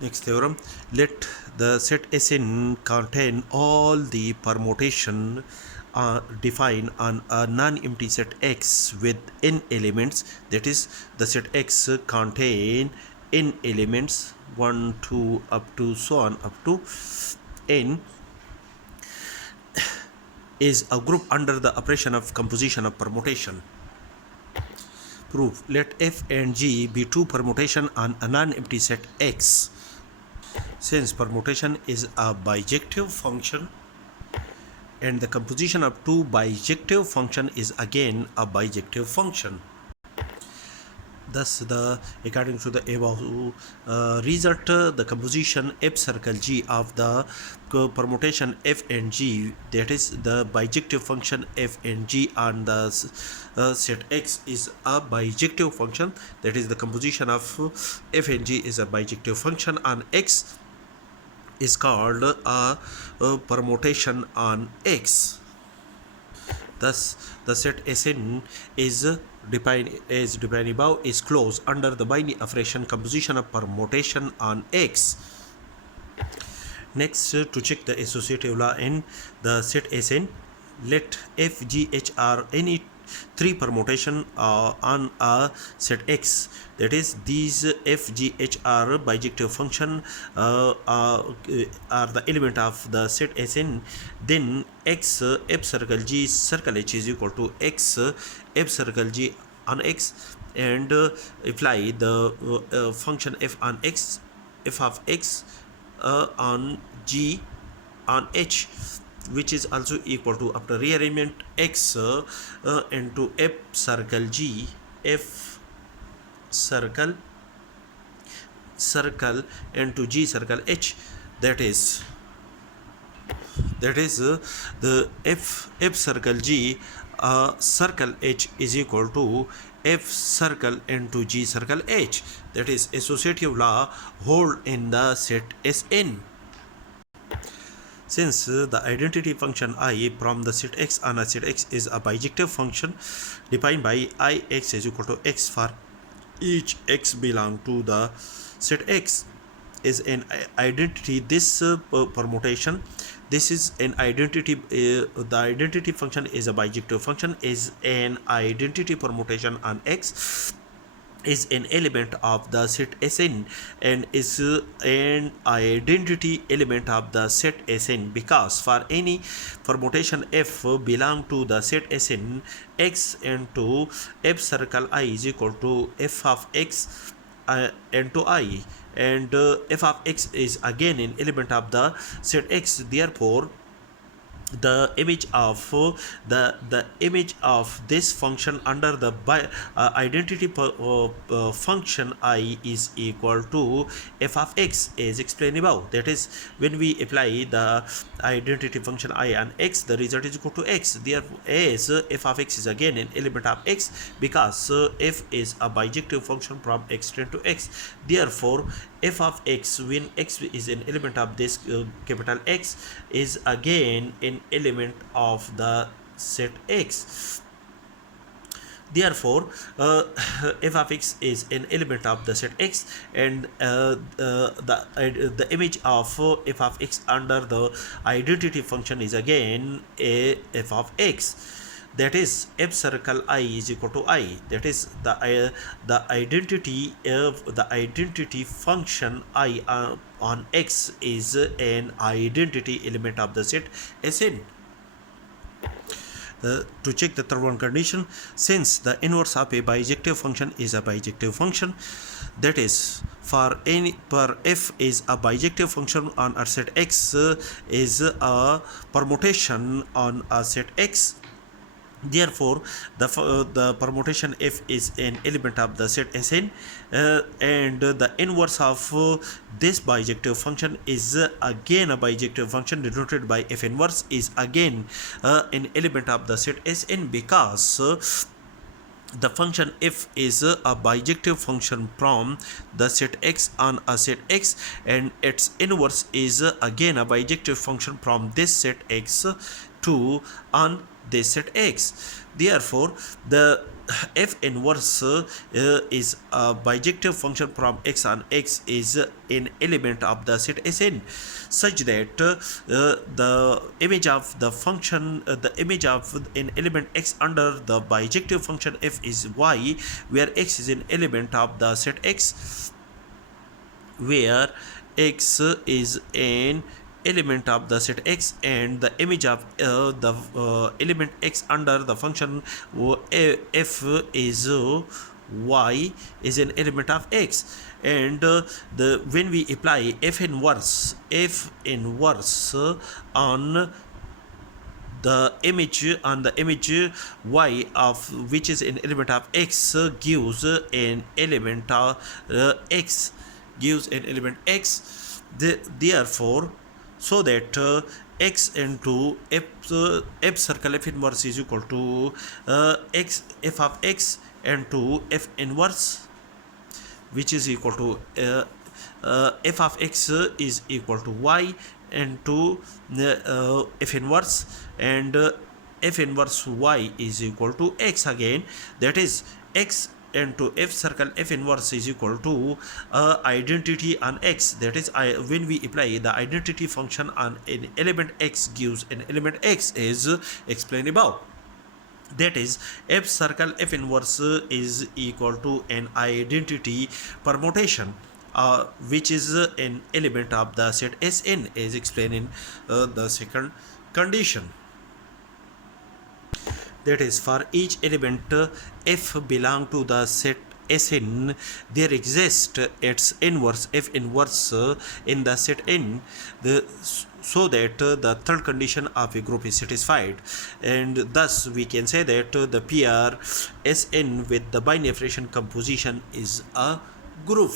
Next theorem, let the set Sn contain all the permutation defined on a non-empty set X with n elements. That is, the set X contain n elements 1, 2 up to so on up to n is a group under the operation of composition of permutation. Proof: let f and g be two permutation on a non-empty set X. Since permutation is a bijective function and the composition of two bijective function is again a bijective function. Thus, according to the above result, the composition F circle G of the permutation F and G, that is the bijective function F and G on the set X, is a bijective function. That is, the composition of F and G is a bijective function on X, is called a permutation on X. Thus, the set Sn is defined above is closed under the binary operation composition of permutation on X. Next, to check the associative law in the set Sn, let f, g, h are any three permutation on a set X. That is, these f, g, h are bijective function are the element of the set Sn. Then x f circle g circle h is equal to x f circle g on X, and apply the function f on X, f of x on g on h, which is also equal to, after rearrangement, x into f circle g f circle into g circle h. That is the f circle g circle h is equal to f circle into g circle h. That is, associative law hold in the set Sn. Since the identity function I from the set X on a set X is a bijective function defined by Ix is equal to x for each x belong to the set X, is an identity. This permutation, this is an identity. The identity function is a bijective function, is an identity permutation on X, is an element of the set Sn, and is an identity element of the set Sn, because for any permutation f belong to the set Sn, x into f circle I is equal to f of x into I, and f of x is again an element of the set X. Therefore, the image of the image of this function under the identity function I is equal to f of x, as explained above. That is, when we apply the identity function I on x, the result is equal to x. Therefore, as f of x is again an element of x, because f is a bijective function from x tend to x. Therefore, f of x, when x is an element of this capital X, is again an element of the set X. Therefore, f of x is an element of the set X, and the image of f of x under the identity function is again a f of x. That is, f circle I is equal to I. That is, the identity of the identity function I on x is an identity element of the set Sn. To check the third one condition, since the inverse of a bijective function is a bijective function, that is, for any per f is a bijective function on a set X, is a permutation on a set X. Therefore, the permutation f is an element of the set Sn, and the inverse of this bijective function is again a bijective function denoted by f inverse, is again an element of the set Sn, because the function f is a bijective function from the set X on a set X, and its inverse is again a bijective function from this set X to on this set X. Therefore, the f inverse is a bijective function from x, and x is an element of the set Sn, such that the image of the function the image of an element x under the bijective function f is y, where x is an element of the set x, where x is an element of the set x, and the image of the element x under the function f is y is an element of x. And the when we apply f inverse on the image y of which is an element of x gives an element of x gives an element x. Therefore, so that x into f circle f inverse is equal to x f of x into f inverse, which is equal to f of x is equal to y into f inverse, and f inverse y is equal to x again. That is, x into f circle f inverse is equal to identity on x. That is, when we apply the identity function on an element x gives an element x is explained above. That is, f circle f inverse is equal to an identity permutation which is an element of the set Sn, as explained in the second condition. That is, for each element f belong to the set Sn, there exists its inverse f inverse in the set N, so that the third condition of a group is satisfied, and thus we can say that the pair Sn with the binephration composition is a group.